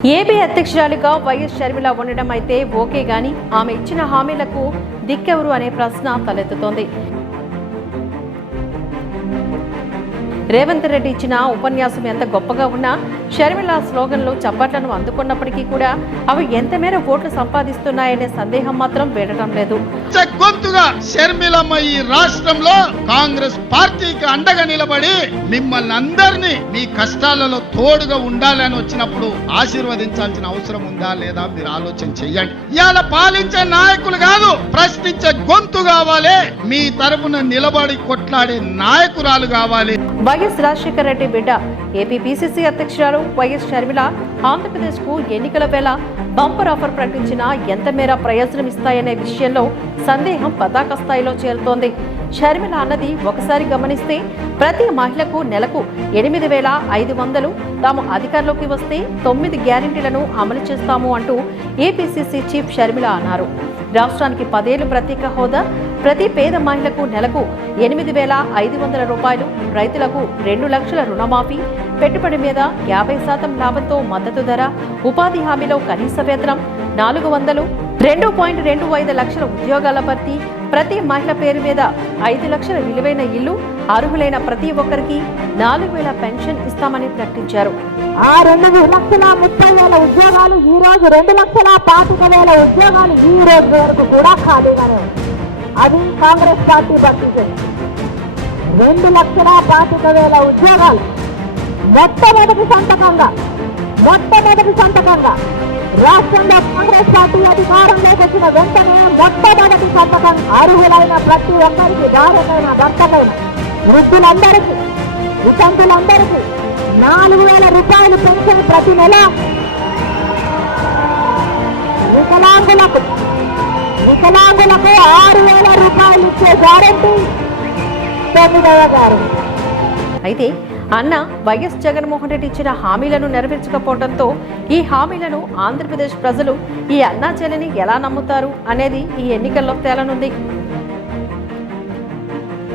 AP అధ్యక్షురాలిగా YS Sharmila ఉండడం అయితే okay గాని ఆమె ఇచ్చిన హామీలకు దిక్కెవరు అనే ప్రశ్న తలెత్తుతోంది. రేవంత్ రెడ్డి ఇచ్చిన ఉపన్యాసం ఎంత గొప్పగా ఉన్నా షర్మిల స్లోగన్లు చప్పట్లను అందుకున్నప్పటికీ కూడా అవి ఎంత మేర ఓట్లు సంపాదిస్తున్నాయనే సందేహం మాత్రం వీడటం లేదు. గొంతుగా షర్మిలమ్మ ఈ రాష్ట్రంలో కాంగ్రెస్ పార్టీకి అండగా నిలబడి మిమ్మల్ని అందరినీ మీ కష్టాలలో తోడుగా ఉండాలని వచ్చినప్పుడు ఆశీర్వదించాల్సిన అవసరం ఉందా లేదా మీరు ఆలోచన చెయ్యండి. ఇవాళ పాలించే నాయకులు కాదు, ప్రశ్నించే గొంతు కావాలి, మీ తరపున నిలబడి కొట్లాడే నాయకురాలు కావాలి. వైఎస్ రాజశేఖర రెడ్డి బిడ్డ ఏపీ పిసిసి అధ్యక్షురాలు వైఎస్ షర్మిల ఆంధ్రప్రదేశ్ కు ఎన్నికల వేళ బంపర్ ఆఫర్ ప్రకటించినా ఎంత మేర ప్రయోజనం ఇస్తాయనే విషయంలో సందేహం పతాక స్థాయిలో చేరుతోంది. షర్మిల అన్నది ఒకసారి గమనిస్తే ప్రతి మహిళకు నెలకు 8,500, తాము అధికారంలోకి వస్తే 9 గ్యారెంటీలను అమలు చేస్తాము అంటూ ఏపీసీసీ చీఫ్ షర్మిల అన్నారు. రాష్ట్రానికి 10 ఏళ్లు ప్రత్యేక హోదా, ప్రతి పేద మహిళకు నెలకు 8,500 రూపాయలు, రైతులకు 2 లక్షల రుణమాఫీ, పెట్టుబడి మీద 50% లాభంతో మద్దతు ధర, ఉపాధి హామీలో కనీస వేతనం 400, 2.25 లక్షల ఉద్యోగాల భర్తీ, ప్రతి మహిళ పేరు మీద 5 లక్షల విలువైన ఇల్లు, అర్హులైన ప్రతి ఒక్కరికి 4,000 పెన్షన్ ఇస్తామని ప్రకటించారు. 2,30,000 ఉద్యోగాలు ఈ రోజు 2,25,000 ఉద్యోగాలు ఈ రోజు వరకు కూడా ఖాళీగానే అది కాంగ్రెస్ పార్టీ భర్తీ చేసింది. 2,25,000 ఉద్యోగాలు మొట్టమొదటి సంతకంగా రాష్ట్రంలో కాంగ్రెస్ పార్టీ అధికారంలోకి వచ్చిన వెంటనే మొట్టమొదటి సంతకం అర్హులైన ప్రతి ఒక్కరికి, భార్యకైనా భర్తకైనా, వృద్ధులందరికీ, వితంతులందరికీ 4,000 రూపాయలు పెన్షన్ ప్రతి నెల, వికలాంగులకు 6,000 రూపాయలు ఇచ్చే గ్యారెంటీ 9వ గ్యారెంటీ. అయితే అన్న వైఎస్ జగన్మోహన్ రెడ్డి ఇచ్చిన హామీలను నెరవేర్చకపోవడంతో ఈ హామీలను ఆంధ్రప్రదేశ్ ప్రజలు ఈ అన్నా చెల్లిని ఎలా నమ్ముతారు అనేది ఈ ఎన్నికల్లో తేలనుంది.